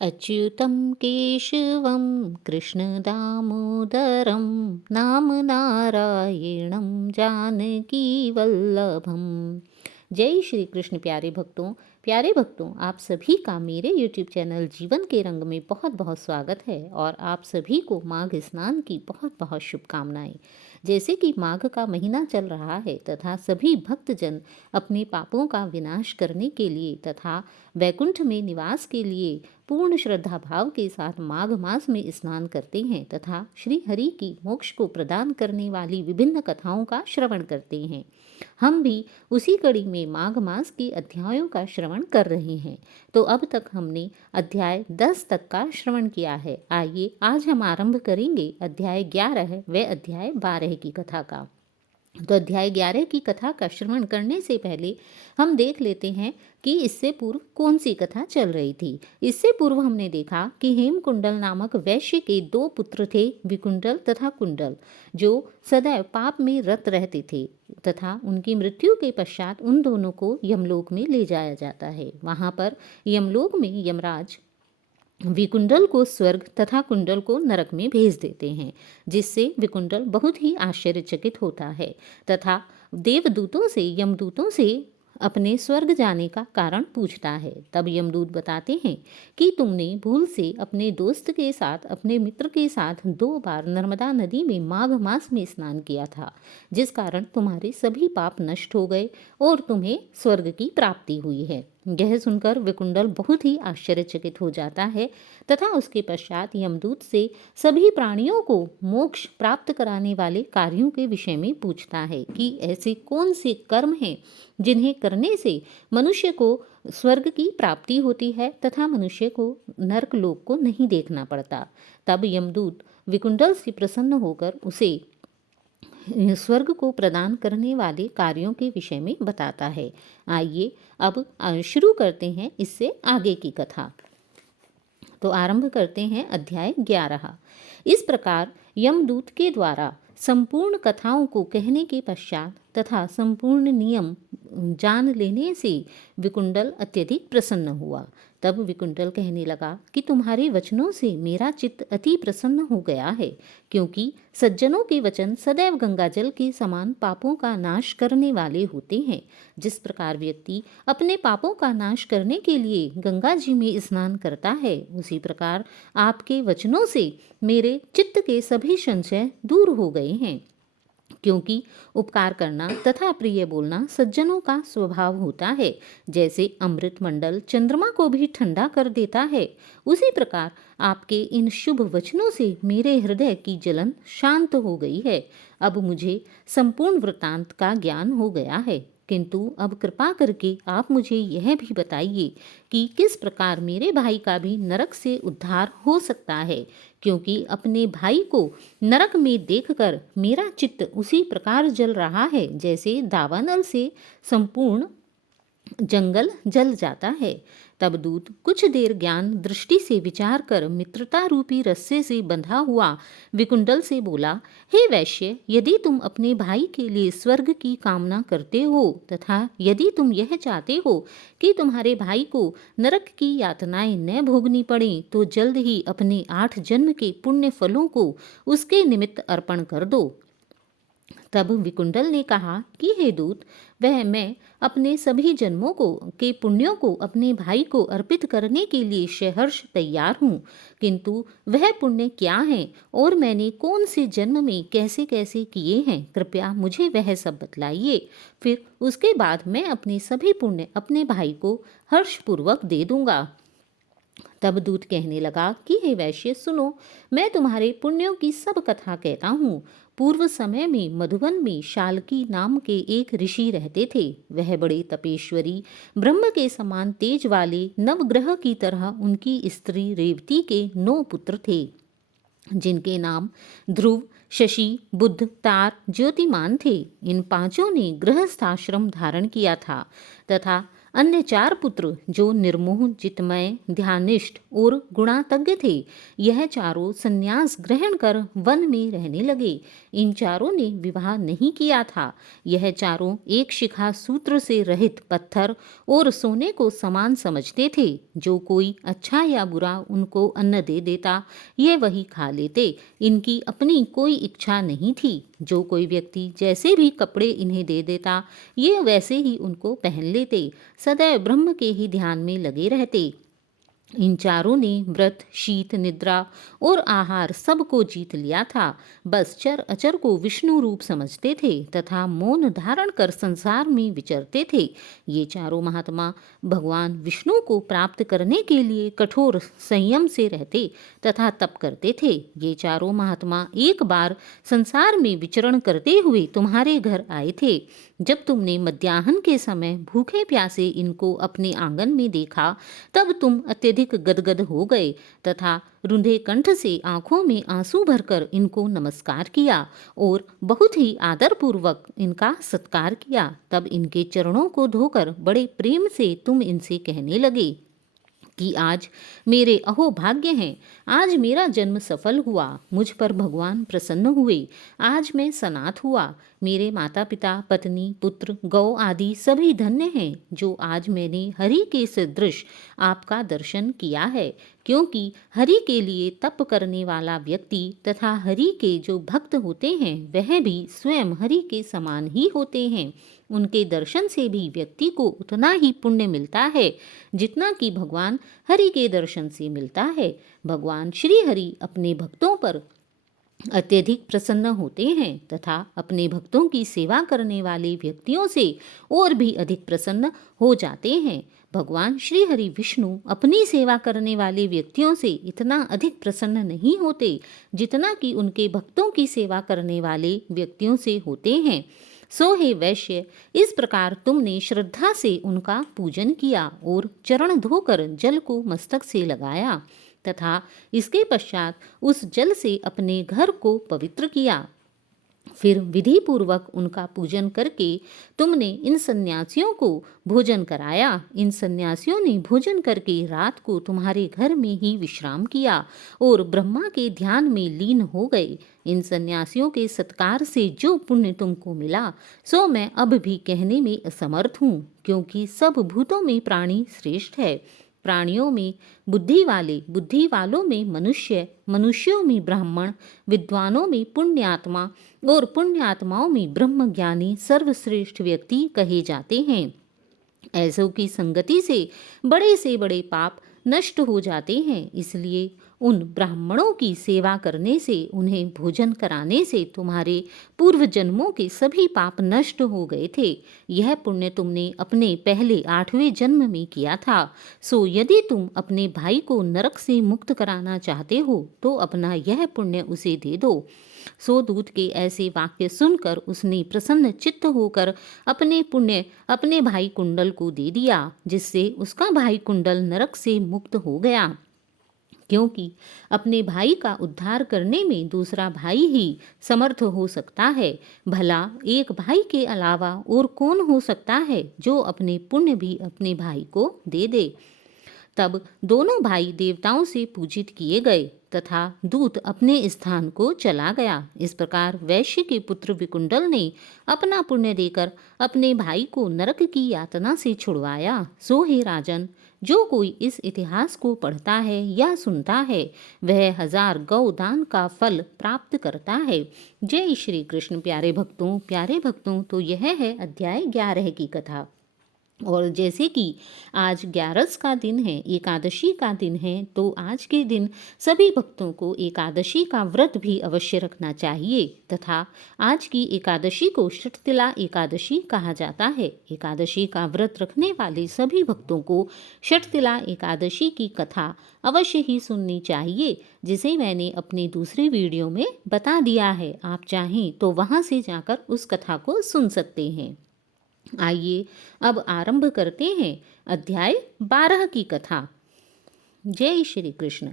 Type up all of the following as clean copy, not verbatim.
अच्युतं केशवं कृष्णदामोदरं नाम नारायणं जानकीवल्लभम। जय श्री कृष्ण। प्यारे भक्तों, आप सभी का मेरे YouTube चैनल जीवन के रंग में बहुत बहुत स्वागत है और आप सभी को माघ स्नान की बहुत बहुत शुभकामनाएं। जैसे कि माघ का महीना चल रहा है तथा सभी भक्तजन अपने पापों का विनाश करने के लिए तथा वैकुंठ में निवास के लिए पूर्ण श्रद्धा भाव के साथ माघ मास में स्नान करते हैं तथा श्री हरि की मोक्ष को प्रदान करने वाली विभिन्न कथाओं का श्रवण करते हैं। हम भी उसी कड़ी में माघ मास के अध्यायों का श्रवण कर रहे हैं। तो अब तक हमने अध्याय 10 तक का श्रवण किया है। आइए आज हम आरंभ करेंगे अध्याय 11 व अध्याय 12 की कथा का। तो अध्याय 11 की कथा का श्रवण करने से पहले हम देख लेते हैं कि इससे पूर्व कौन सी कथा चल रही थी। इससे पूर्व हमने देखा कि हेमकुंडल नामक वैश्य के 2 पुत्र थे, विकुंडल तथा कुंडल, जो सदैव पाप में रत रहते थे तथा उनकी मृत्यु के पश्चात उन दोनों को यमलोक में ले जाया जाता है। वहाँ पर यमलोक में यमराज विकुंडल को स्वर्ग तथा कुंडल को नरक में भेज देते हैं, जिससे विकुंडल बहुत ही आश्चर्यचकित होता है तथा देवदूतों से यमदूतों से अपने स्वर्ग जाने का कारण पूछता है। तब यमदूत बताते हैं कि तुमने भूल से अपने दोस्त के साथ, अपने मित्र के साथ 2 बार नर्मदा नदी में माघ मास में स्नान किया था, जिस कारण तुम्हारे सभी पाप नष्ट हो गए और तुम्हें स्वर्ग की प्राप्ति हुई है। यह सुनकर विकुंडल बहुत ही आश्चर्यचकित हो जाता है तथा उसके पश्चात यमदूत से सभी प्राणियों को मोक्ष प्राप्त कराने वाले कार्यों के विषय में पूछता है कि ऐसे कौन से कर्म हैं जिन्हें करने से मनुष्य को स्वर्ग की प्राप्ति होती है तथा मनुष्य को नरक लोक को नहीं देखना पड़ता। तब यमदूत विकुंडल से प्रसन्न होकर उसे स्वर्ग को प्रदान करने वाले कार्यों के विषय में बताता है। आइए अब शुरू करते हैं इससे आगे की कथा। तो आरंभ करते हैं अध्याय 11। इस प्रकार यमदूत के द्वारा संपूर्ण कथाओं को कहने के पश्चात तथा संपूर्ण नियम जान लेने से विकुंडल अत्यधिक प्रसन्न हुआ। तब विकुंडल कहने लगा कि तुम्हारे वचनों से मेरा चित्त अति प्रसन्न हो गया है, क्योंकि सज्जनों के वचन सदैव गंगाजल के समान पापों का नाश करने वाले होते हैं। जिस प्रकार व्यक्ति अपने पापों का नाश करने के लिए गंगा जी में स्नान करता है, उसी प्रकार आपके वचनों से मेरे चित्त के सभी संशय दूर हो गए हैं, क्योंकि उपकार करना तथा प्रिय बोलना सज्जनों का स्वभाव होता है। जैसे अमृत मंडल चंद्रमा को भी ठंडा कर देता है, उसी प्रकार आपके इन शुभ वचनों से मेरे हृदय की जलन शांत हो गई है। अब मुझे संपूर्ण वृत्तांत का ज्ञान हो गया है, किंतु अब कृपा करके आप मुझे यह भी बताइए कि किस प्रकार मेरे भाई का भी नरक से उद्धार हो सकता है, क्योंकि अपने भाई को नरक में देखकर मेरा चित्त उसी प्रकार जल रहा है जैसे दावानल से संपूर्ण जंगल जल जाता है। तब दूत कुछ देर ज्ञान दृष्टि से विचार कर मित्रता रूपी रस्से से बंधा हुआ विकुंडल से बोला, हे वैश्य, यदि तुम अपने भाई के लिए स्वर्ग की कामना करते हो तथा यदि तुम यह चाहते हो कि तुम्हारे भाई को नरक की यातनाएं न भोगनी पड़े, तो जल्द ही अपने 8 जन्म के पुण्य फलों को उसके निमित्त अर्पण कर दो। तब विकुंडल ने कहा कि हे दूत, वह मैं अपने सभी जन्मों को के पुण्यों को अपने भाई को अर्पित करने के लिए सहर्ष तैयार हूँ, किंतु वह पुण्य क्या है और मैंने कौन से जन्म में कैसे कैसे किए हैं, कृपया मुझे वह सब बतलाइए। फिर उसके बाद मैं अपने सभी पुण्य अपने भाई को हर्षपूर्वक दे दूंगा। तब दूत कहने लगा कि हे वैश्य, सुनो, मैं तुम्हारे पुण्यों की सब कथा कहता हूँ। पूर्व समय में मधुवन में शाल्की नाम के एक ऋषि रहते थे। वह बड़े तपेश्वरी, ब्रह्म के समान तेज वाले, नवग्रह की तरह उनकी स्त्री रेवती के 9 पुत्र थे, जिनके नाम ध्रुव, शशि, बुध, तार, ज्योतिमान थे। इन 5 ने गृहस्थाश्रम धारण किया था तथा अन्य 4 पुत्र जो निर्मोह, चितमय, ध्यानिष्ठ और गुणातज्ञ थे, यह चारों संन्यास ग्रहण कर वन में रहने लगे। इन चारों ने विवाह नहीं किया था। यह चारों एक शिखा सूत्र से रहित पत्थर और सोने को समान समझते थे। जो कोई अच्छा या बुरा उनको अन्न दे देता, ये वही खा लेते। इनकी अपनी कोई इच्छा नहीं थी। जो कोई व्यक्ति जैसे भी कपड़े इन्हें दे देता, ये वैसे ही उनको पहन लेते। सदैव ब्रह्म के ही ध्यान में लगे रहते। इन चारों ने व्रत, शीत, निद्रा और आहार सबको जीत लिया था। बस चर अचर को विष्णु रूप समझते थे तथा मौन धारण कर संसार में विचरते थे। ये चारों महात्मा भगवान विष्णु को प्राप्त करने के लिए कठोर संयम से रहते तथा तप करते थे। ये चारों महात्मा एक बार संसार में विचरण करते हुए तुम्हारे घर आए थे। जब तुमने मध्याह्न के समय भूखे प्यासे इनको अपने आंगन में देखा, तब तुम अत्यधिक गदगद हो गए तथा रुंधे कंठ से आंखों में आंसू भरकर इनको नमस्कार किया और बहुत ही आदरपूर्वक इनका सत्कार किया। तब इनके चरणों को धोकर बड़े प्रेम से तुम इनसे कहने लगे कि आज मेरे अहोभाग्य हैं, आज मेरा जन्म सफल हुआ, मुझ पर भगवान प्रसन्न हुए, आज मैं सनाथ हुआ, मेरे माता पिता, पत्नी, पुत्र, गौ आदि सभी धन्य हैं जो आज मैंने हरि के सदृश आपका दर्शन किया है। क्योंकि हरि के लिए तप करने वाला व्यक्ति तथा हरि के जो भक्त होते हैं वह भी स्वयं हरि के समान ही होते हैं। उनके दर्शन से भी व्यक्ति को उतना ही पुण्य मिलता है जितना कि भगवान हरि के दर्शन से मिलता है। भगवान श्री हरि अपने भक्तों पर अत्यधिक प्रसन्न होते हैं तथा अपने भक्तों की सेवा करने वाले व्यक्तियों से और भी अधिक प्रसन्न हो जाते हैं। भगवान श्री हरि विष्णु अपनी सेवा करने वाले व्यक्तियों से इतना अधिक प्रसन्न नहीं होते जितना कि उनके भक्तों की सेवा करने वाले व्यक्तियों से होते हैं। सो हे वैश्य, इस प्रकार तुमने श्रद्धा से उनका पूजन किया और चरण धोकर जल को मस्तक से लगाया तथा इसके पश्चात उस जल से अपने घर को पवित्र किया। फिर विधि पूर्वक उनका पूजन करके तुमने इन सन्यासियों को भोजन कराया। इन सन्यासियों ने भोजन करके रात को तुम्हारे घर में ही विश्राम किया और ब्रह्मा के ध्यान में लीन हो गए। इन सन्यासियों के सत्कार से जो पुण्य तुमको मिला सो मैं अब भी कहने में असमर्थ हूँ, क्योंकि सब भूतों में प्राणी श्रेष्ठ है। प्राणियों में बुद्धि वाले, बुद्धि वालों में मनुष्य, मनुष्यों में ब्राह्मण, विद्वानों में पुण्यात्मा और पुण्यात्माओं में ब्रह्मज्ञानी सर्वश्रेष्ठ व्यक्ति कहे जाते हैं। ऐसों की संगति से बड़े पाप नष्ट हो जाते हैं। इसलिए उन ब्राह्मणों की सेवा करने से, उन्हें भोजन कराने से तुम्हारे पूर्व जन्मों के सभी पाप नष्ट हो गए थे। यह पुण्य तुमने अपने पहले 8वें जन्म में किया था। सो यदि तुम अपने भाई को नरक से मुक्त कराना चाहते हो तो अपना यह पुण्य उसे दे दो। सो दूत के ऐसे वाक्य सुनकर उसने प्रसन्न चित्त होकर अपने पुण्य अपने भाई कुंडल को दे दिया, जिससे उसका भाई कुंडल नरक से मुक्त हो गया। क्योंकि अपने भाई का उद्धार करने में दूसरा भाई ही समर्थ हो सकता है। भला एक भाई के अलावा और कौन हो सकता है जो अपने पुण्य भी अपने भाई को दे दे। तब दोनों भाई देवताओं से पूजित किए गए तथा दूत अपने स्थान को चला गया। इस प्रकार वैश्य के पुत्र विकुंडल ने अपना पुण्य देकर अपने भाई को नरक की यातना से छुड़वाया। सो हे राजन, जो कोई इस इतिहास को पढ़ता है या सुनता है वह 1000 गौ दान का फल प्राप्त करता है। जय श्री कृष्ण। प्यारे भक्तों, तो यह है अध्याय 11 की कथा। और जैसे कि आज 11 का दिन है, एकादशी का दिन है, तो आज के दिन सभी भक्तों को एकादशी का व्रत भी अवश्य रखना चाहिए तथा आज की एकादशी को षटतिला एकादशी कहा जाता है। एकादशी का व्रत रखने वाले सभी भक्तों को षटतिला एकादशी की कथा अवश्य ही सुननी चाहिए, जिसे मैंने अपनी दूसरी वीडियो में बता दिया है। आप चाहें तो वहाँ से जाकर उस कथा को सुन सकते हैं। आइए अब आरंभ करते हैं अध्याय 12 की कथा। जय श्री कृष्ण।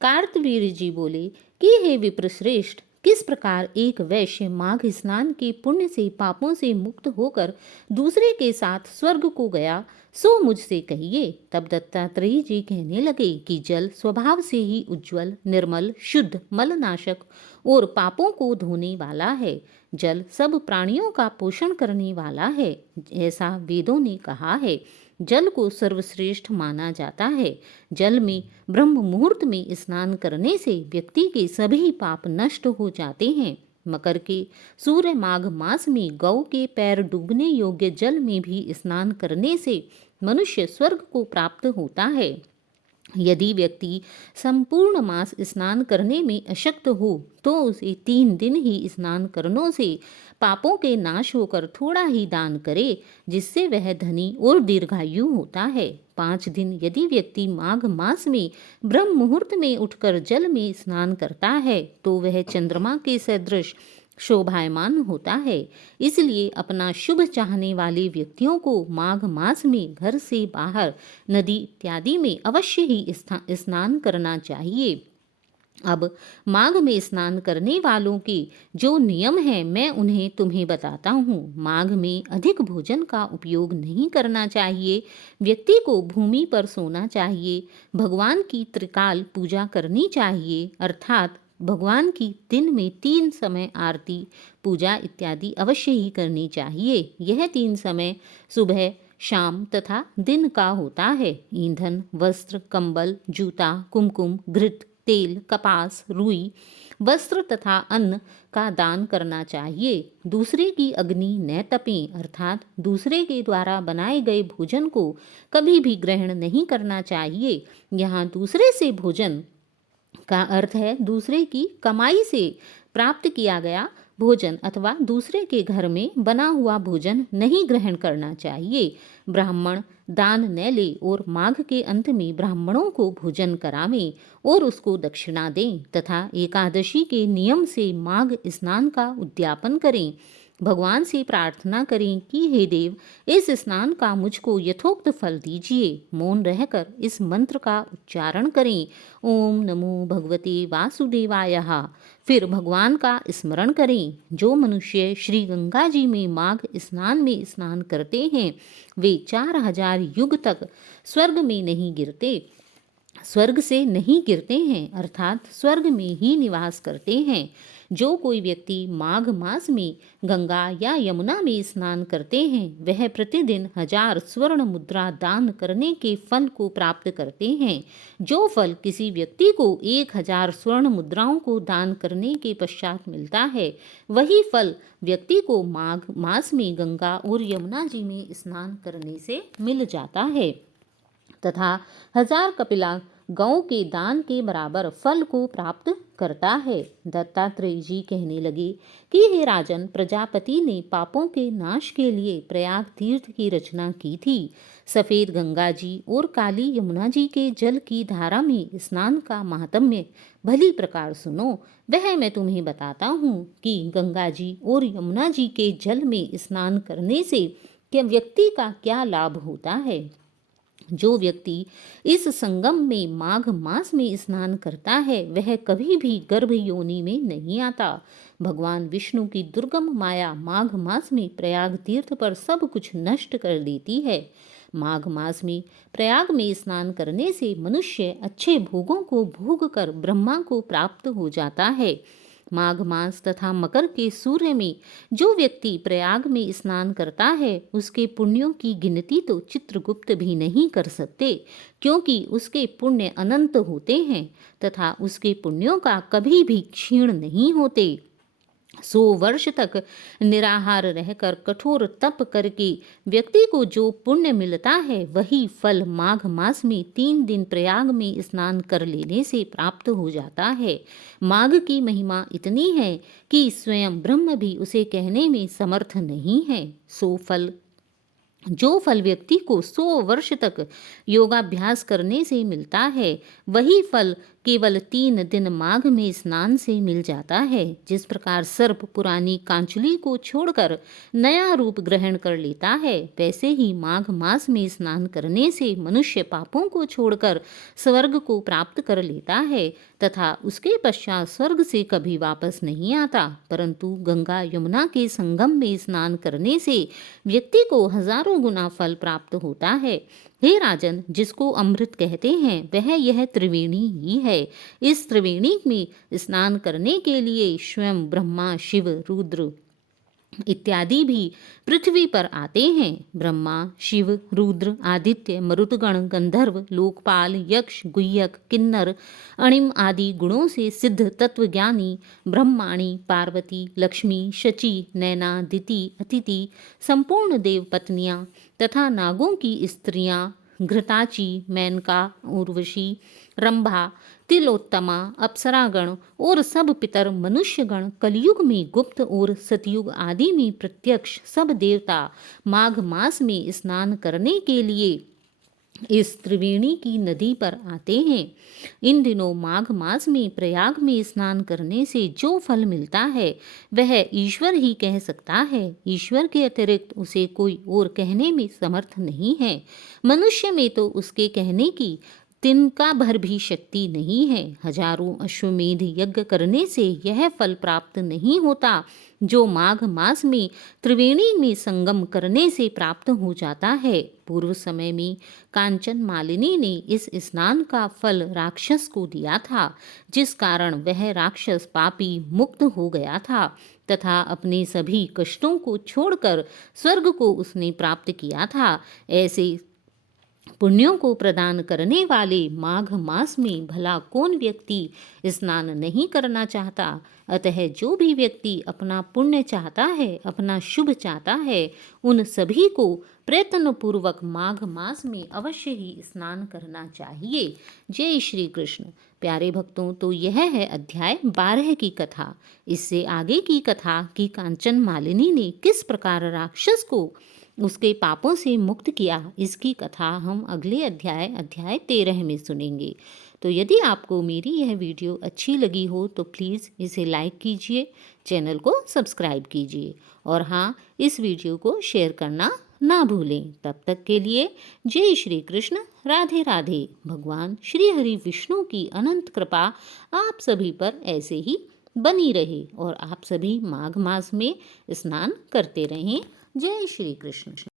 कार्तवीर जी बोले कि हे विप्रश्रेष्ठ, किस प्रकार एक वैश्य माघ स्नान के पुण्य से पापों से मुक्त होकर दूसरे के साथ स्वर्ग को गया, सो मुझसे कहिए। तब दत्तात्रेय जी कहने लगे कि जल स्वभाव से ही उज्ज्वल, निर्मल, शुद्ध, मलनाशक और पापों को धोने वाला है। जल सब प्राणियों का पोषण करने वाला है, ऐसा वेदों ने कहा है। जल को सर्वश्रेष्ठ माना जाता है। जल में ब्रह्म मुहूर्त में स्नान करने से व्यक्ति के सभी पाप नष्ट हो जाते हैं। मकर के सूर्य माघ मास में गौ के पैर डूबने योग्य जल में भी स्नान करने से मनुष्य स्वर्ग को प्राप्त होता है। यदि व्यक्ति संपूर्ण मास स्नान करने में अशक्त हो तो उसे 3 दिन ही स्नान करनों से पापों के नाश होकर थोड़ा ही दान करे, जिससे वह धनी और दीर्घायु होता है। 5 दिन यदि व्यक्ति माघ मास में ब्रह्म मुहूर्त में उठकर जल में स्नान करता है तो वह चंद्रमा के सदृश शोभायमान होता है। इसलिए अपना शुभ चाहने वाले व्यक्तियों को माघ मास में घर से बाहर नदी इत्यादि में अवश्य ही स्नान करना चाहिए। अब माघ में स्नान करने वालों के जो नियम हैं मैं उन्हें तुम्हें बताता हूँ। माघ में अधिक भोजन का उपयोग नहीं करना चाहिए। व्यक्ति को भूमि पर सोना चाहिए। भगवान की त्रिकाल पूजा करनी चाहिए, अर्थात भगवान की दिन में 3 समय आरती, पूजा इत्यादि अवश्य ही करनी चाहिए। यह 3 समय सुबह, शाम तथा दिन का होता है। ईंधन, वस्त्र, कंबल, जूता, कुमकुम, घृत, तेल, कपास, रुई, वस्त्र तथा अन्न का दान करना चाहिए। दूसरे की अग्नि न तपें, अर्थात दूसरे के द्वारा बनाए गए भोजन को कभी भी ग्रहण नहीं करना चाहिए। यहाँ दूसरे से भोजन का अर्थ है दूसरे की कमाई से प्राप्त किया गया भोजन अथवा दूसरे के घर में बना हुआ भोजन नहीं ग्रहण करना चाहिए। ब्राह्मण दान न ले और माघ के अंत में ब्राह्मणों को भोजन करावें और उसको दक्षिणा दें तथा एकादशी के नियम से माघ स्नान का उद्यापन करें। भगवान से प्रार्थना करें कि हे देव, इस स्नान का मुझको यथोक्त फल दीजिए। मौन रहकर इस मंत्र का उच्चारण करें, ओम नमो भगवते वासुदेवाय। फिर भगवान का स्मरण करें। जो मनुष्य श्री गंगा जी में माघ स्नान में स्नान करते हैं वे 4000 युग तक स्वर्ग में नहीं गिरते, स्वर्ग से नहीं गिरते हैं, अर्थात स्वर्ग में ही निवास करते हैं। जो कोई व्यक्ति माघ मास में गंगा या यमुना में स्नान करते हैं वह प्रतिदिन 1000 स्वर्ण मुद्रा दान करने के फल को प्राप्त करते हैं। जो फल किसी व्यक्ति को 1000 स्वर्ण मुद्राओं को दान करने के पश्चात मिलता है वही फल व्यक्ति को माघ मास में गंगा और यमुना जी में स्नान करने से मिल जाता है तथा 1000 कपिला गौ के दान के बराबर फल को प्राप्त करता है। दत्तात्रेय जी कहने लगे कि हे राजन, प्रजापति ने पापों के नाश के लिए प्रयाग तीर्थ की रचना की थी। सफ़ेद गंगा जी और काली यमुना जी के जल की धारा में स्नान का महात्म्य भली प्रकार सुनो। वह मैं तुम्हें बताता हूँ कि गंगा जी और यमुना जी के जल में स्नान करने से क्या व्यक्ति का क्या लाभ होता है। जो व्यक्ति इस संगम में माघ मास में स्नान करता है वह कभी भी गर्भ योनि में नहीं आता। भगवान विष्णु की दुर्गम माया माघ मास में प्रयाग तीर्थ पर सब कुछ नष्ट कर देती है। माघ मास में प्रयाग में स्नान करने से मनुष्य अच्छे भोगों को भोग कर ब्रह्मा को प्राप्त हो जाता है। माघ मास तथा मकर के सूर्य में जो व्यक्ति प्रयाग में स्नान करता है उसके पुण्यों की गिनती तो चित्रगुप्त भी नहीं कर सकते, क्योंकि उसके पुण्य अनंत होते हैं तथा उसके पुण्यों का कभी भी क्षीण नहीं होते। 100 वर्ष तक निराहार रहकर कठोर तप करके व्यक्ति को जो पुण्य मिलता है वही फल माघ मास में 3 दिन प्रयाग में स्नान कर लेने से प्राप्त हो जाता है। माघ की महिमा इतनी है कि स्वयं ब्रह्म भी उसे कहने में समर्थ नहीं है। जो फल व्यक्ति को 100 वर्ष तक योगाभ्यास करने से मिलता है वही फल केवल 3 दिन माघ में स्नान से मिल जाता है। जिस प्रकार सर्प पुरानी कांचुली को छोड़कर नया रूप ग्रहण कर लेता है, वैसे ही माघ मास में स्नान करने से मनुष्य पापों को छोड़कर स्वर्ग को प्राप्त कर लेता है तथा उसके पश्चात स्वर्ग से कभी वापस नहीं आता, परंतु गंगा यमुना के संगम में स्नान करने से व्यक्ति को हजारों गुना फल प्राप्त होता है। हे राजन, जिसको अमृत कहते हैं वह यह त्रिवेणी ही है। इस त्रिवेणी में स्नान करने के लिए स्वयं ब्रह्मा, शिव, रुद्र इत्यादि भी पृथ्वी पर आते हैं। ब्रह्मा, शिव, रुद्र, आदित्य, मरुतगण, गंधर्व, लोकपाल, यक्ष, गुह्यक, किन्नर, अणिम आदि गुणों से सिद्ध तत्वज्ञानी ब्रह्माणी, पार्वती, लक्ष्मी, शची, नैना, दिति, अतिथि, संपूर्ण देव पत्नियां तथा नागों की स्त्रियां घृताची, मेनका, उर्वशी, रंभा, तिलोत्तमा, अप्सरागण और सब पितर मनुष्यगण, कलयुग में गुप्त और सतयुग आदि में प्रत्यक्ष सब देवता माघ मास में स्नान करने के लिए इस त्रिवेणी की नदी पर आते हैं। इन दिनों माघ मास में प्रयाग में स्नान करने से जो फल मिलता है वह ईश्वर ही कह सकता है। ईश्वर के अतिरिक्त उसे कोई और कहने में समर्थ नहीं है। मनुष्य में तो उसके कहने की तिनका भर भी शक्ति नहीं है। हजारों अश्वमेध यज्ञ करने से यह फल प्राप्त नहीं होता जो माघ मास में त्रिवेणी में संगम करने से प्राप्त हो जाता है। पूर्व समय में कांचन मालिनी ने इस स्नान का फल राक्षस को दिया था, जिस कारण वह राक्षस पापी मुक्त हो गया था तथा अपने सभी कष्टों को छोड़कर स्वर्ग को उसने प्राप्त किया था। ऐसे पुण्यों को प्रदान करने वाले माघ मास में भला कौन व्यक्ति स्नान नहीं करना चाहता। अतः जो भी व्यक्ति अपना पुण्य चाहता है, अपना शुभ चाहता है, उन सभी को प्रयत्नपूर्वक माघ मास में अवश्य ही स्नान करना चाहिए। जय श्री कृष्ण। प्यारे भक्तों, तो यह है अध्याय 12 की कथा। इससे आगे की कथा कि कांचन मालिनी ने किस प्रकार राक्षस को उसके पापों से मुक्त किया, इसकी कथा हम अगले अध्याय 13 में सुनेंगे। तो यदि आपको मेरी यह वीडियो अच्छी लगी हो तो प्लीज़ इसे लाइक कीजिए, चैनल को सब्सक्राइब कीजिए और हाँ, इस वीडियो को शेयर करना ना भूलें। तब तक के लिए जय श्री कृष्ण, राधे राधे। भगवान श्री हरि विष्णु की अनंत कृपा आप सभी पर ऐसे ही बनी रहे और आप सभी माघ मास में स्नान करते रहें। जय श्री कृष्ण।